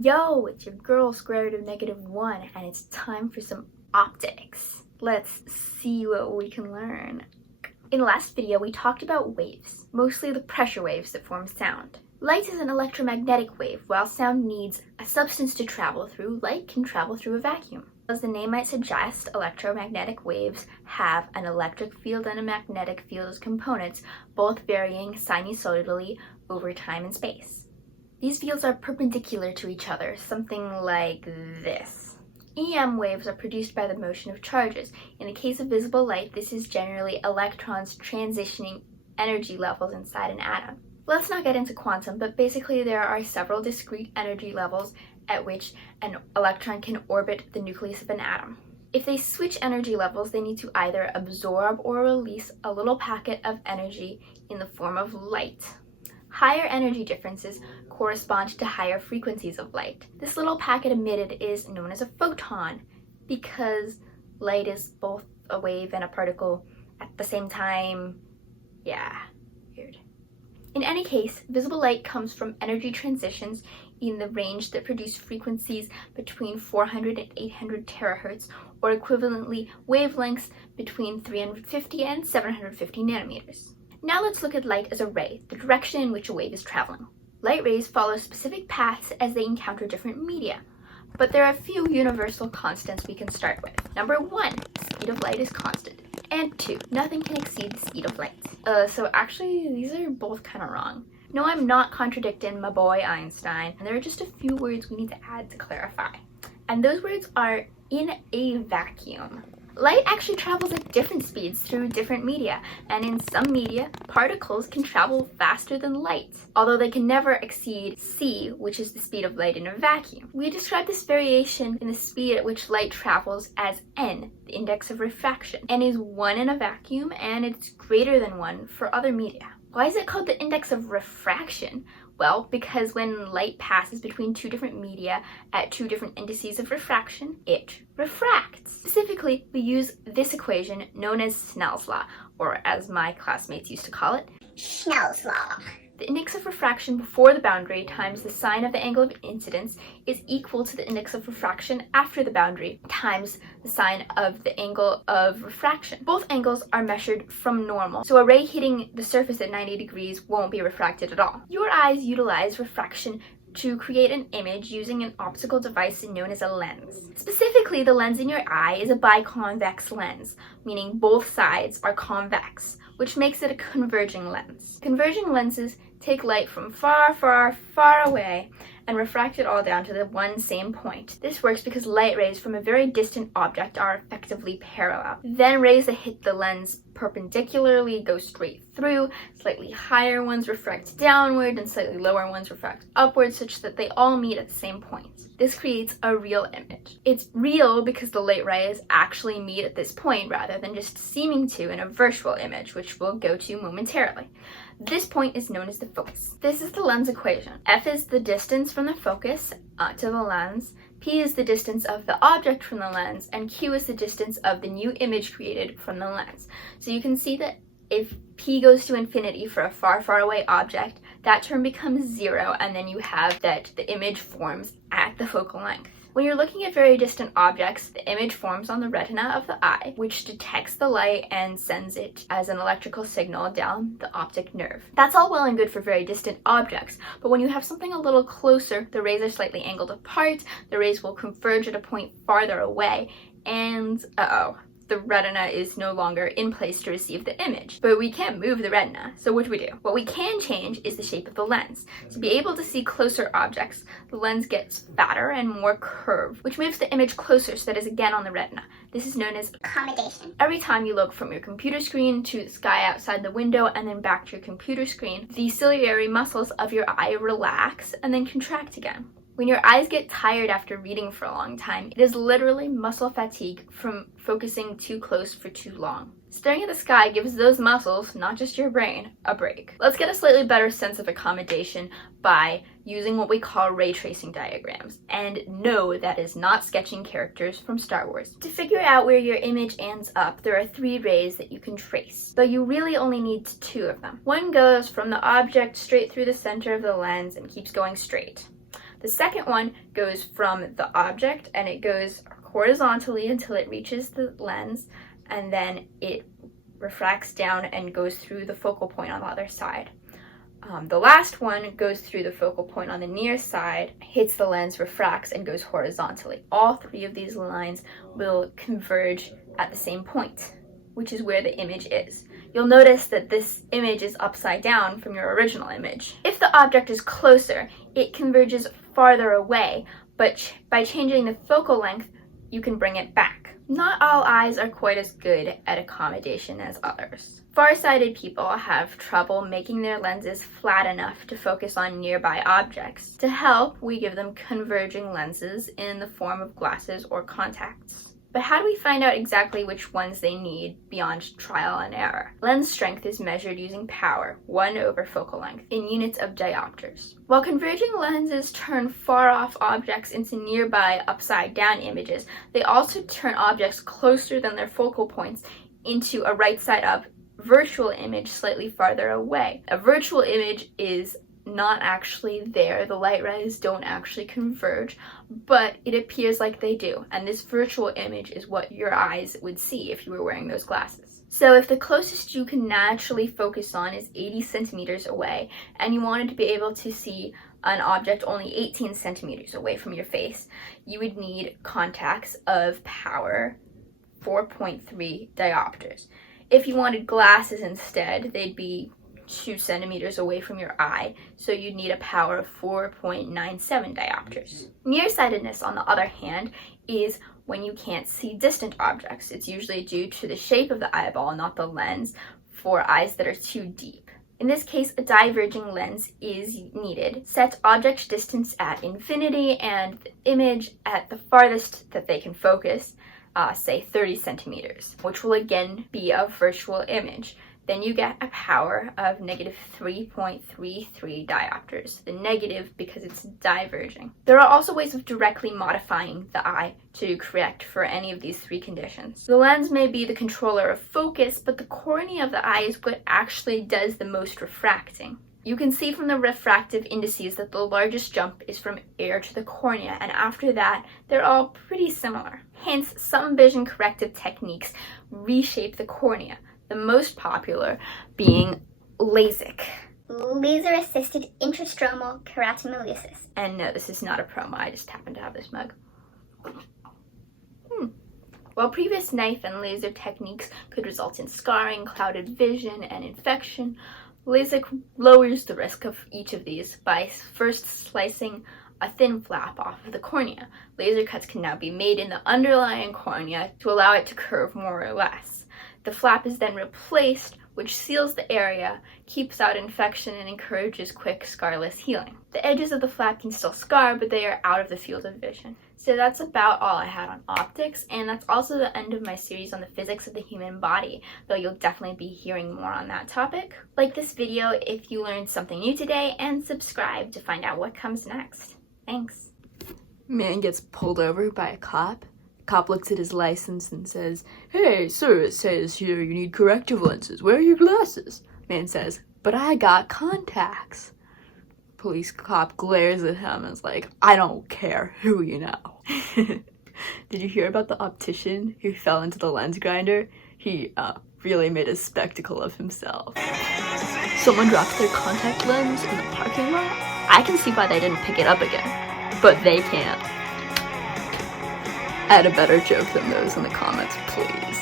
Yo, it's your girl square root of -1 and it's time for some optics. Let's see what we can learn. In the last video we talked about waves, mostly the pressure waves that form sound. Light is an electromagnetic wave. While sound needs a substance to travel through, light can travel through a vacuum. As the name might suggest, electromagnetic waves have an electric field and a magnetic field as components, both varying sinusoidally over time and space. These fields are perpendicular to each other, something like this. EM waves are produced by the motion of charges. In the case of visible light, this is generally electrons transitioning energy levels inside an atom. Let's not get into quantum, but basically there are several discrete energy levels at which an electron can orbit the nucleus of an atom. If they switch energy levels, they need to either absorb or release a little packet of energy in the form of light. Higher energy differences correspond to higher frequencies of light. This little packet emitted is known as a photon because light is both a wave and a particle at the same time. Yeah, weird. In any case, visible light comes from energy transitions in the range that produce frequencies between 400 and 800 terahertz, or equivalently wavelengths between 350 and 750 nanometers. Now let's look at light as a ray, the direction in which a wave is traveling. Light rays follow specific paths as they encounter different media, but there are a few universal constants we can start with. Number 1, the speed of light is constant. And 2, nothing can exceed the speed of light. So actually, these are both kind of wrong. No, I'm not contradicting my boy Einstein, and there are just a few words we need to add to clarify. And those words are in a vacuum. Light actually travels at different speeds through different media, and in some media, particles can travel faster than light, although they can never exceed c, which is the speed of light in a vacuum. We describe this variation in the speed at which light travels as n, the index of refraction. N is 1 in a vacuum, and it's greater than 1 for other media. Why is it called the index of refraction? Well, because when light passes between two different media at two different indices of refraction, it refracts. Specifically, we use this equation known as Snell's law, or as my classmates used to call it, Schnell's law. The index of refraction before the boundary times the sine of the angle of incidence is equal to the index of refraction after the boundary times the sine of the angle of refraction. Both angles are measured from normal, so a ray hitting the surface at 90 degrees won't be refracted at all. Your eyes utilize refraction to create an image using an optical device known as a lens. Specifically, the lens in your eye is a biconvex lens, meaning both sides are convex, which makes it a converging lens. Converging lenses take light from far, far, far away and refract it all down to the one same point. This works because light rays from a very distant object are effectively parallel. Then rays that hit the lens perpendicularly go straight through, slightly higher ones refract downward and slightly lower ones refract upward, such that they all meet at the same point. This creates a real image. It's real because the light rays actually meet at this point rather than just seeming to in a virtual image, which we'll go to momentarily. This point is known as the focus. This is the lens equation. F is the distance from the focus to the lens, P is the distance of the object from the lens, and Q is the distance of the new image created from the lens. So you can see that if P goes to infinity for a far, far away object, that term becomes 0, and then you have that the image forms at the focal length. When you're looking at very distant objects, the image forms on the retina of the eye, which detects the light and sends it as an electrical signal down the optic nerve. That's all well and good for very distant objects, but when you have something a little closer, the rays are slightly angled apart, the rays will converge at a point farther away, and the retina is no longer in place to receive the image. But we can't move the retina, so what do? What we can change is the shape of the lens. To be able to see closer objects, the lens gets fatter and more curved, which moves the image closer so that it is again on the retina. This is known as Accommodation. Every time you look from your computer screen to the sky outside the window and then back to your computer screen, the ciliary muscles of your eye relax and then contract again. When your eyes get tired after reading for a long time, it is literally muscle fatigue from focusing too close for too long. Staring at the sky gives those muscles, not just your brain, a break. Let's get a slightly better sense of accommodation by using what we call ray tracing diagrams. And no, that is not sketching characters from Star Wars. To figure out where your image ends up, there are 3 rays that you can trace, but you really only need 2 of them. One goes from the object straight through the center of the lens and keeps going straight. The second one goes from the object and it goes horizontally until it reaches the lens, and then it refracts down and goes through the focal point on the other side. The last one goes through the focal point on the near side, hits the lens, refracts, and goes horizontally. All three of these lines will converge at the same point, which is where the image is. You'll notice that this image is upside down from your original image. If the object is closer, it converges farther away, but by changing the focal length, you can bring it back. Not all eyes are quite as good at accommodation as others. Farsighted people have trouble making their lenses flat enough to focus on nearby objects. To help, we give them converging lenses in the form of glasses or contacts. But how do we find out exactly which ones they need beyond trial and error? Lens strength is measured using power, 1/4 focal length, in units of diopters. While converging lenses turn far-off objects into nearby upside-down images, they also turn objects closer than their focal points into a right-side-up virtual image slightly farther away. A virtual image is not actually there. The light rays don't actually converge, but it appears like they do. And this virtual image is what your eyes would see if you were wearing those glasses. So if the closest you can naturally focus on is 80 centimeters away, and you wanted to be able to see an object only 18 centimeters away from your face, you would need contacts of power 4.3 diopters. If you wanted glasses instead, they'd be 2 centimeters away from your eye, so you'd need a power of 4.97 diopters. Nearsightedness, on the other hand, is when you can't see distant objects. It's usually due to the shape of the eyeball, not the lens, for eyes that are too deep. In this case, a diverging lens is needed. Set object distance at infinity and the image at the farthest that they can focus, say 30 centimeters, which will again be a virtual image. Then you get a power of negative 3.33 diopters. The negative because it's diverging. There are also ways of directly modifying the eye to correct for any of these three conditions. The lens may be the controller of focus, but the cornea of the eye is what actually does the most refracting. You can see from the refractive indices that the largest jump is from air to the cornea, and after that, they're all pretty similar. Hence, some vision corrective techniques reshape the cornea, the most popular being LASIK. Laser-assisted intrastromal keratomyosis. And no, this is not a promo, I just happen to have this mug. While previous knife and laser techniques could result in scarring, clouded vision, and infection, LASIK lowers the risk of each of these by first slicing a thin flap off of the cornea. Laser cuts can now be made in the underlying cornea to allow it to curve more or less. The flap is then replaced, which seals the area, keeps out infection, and encourages quick scarless healing. The edges of the flap can still scar, but they are out of the field of vision. So that's about all I had on optics, and that's also the end of my series on the physics of the human body, though you'll definitely be hearing more on that topic. Like this video if you learned something new today, and subscribe to find out what comes next. Thanks. Man gets pulled over by a cop. Cop looks at his license and says, "Hey, sir, it says here you need corrective lenses. Where are your glasses?" Man says, "But I got contacts." Police cop glares at him and is like, "I don't care who you know." Did you hear about the optician who fell into the lens grinder? He really made a spectacle of himself. Someone dropped their contact lens in the parking lot. I can see why they didn't pick it up again, but they can't. Add a better joke than those in the comments, please.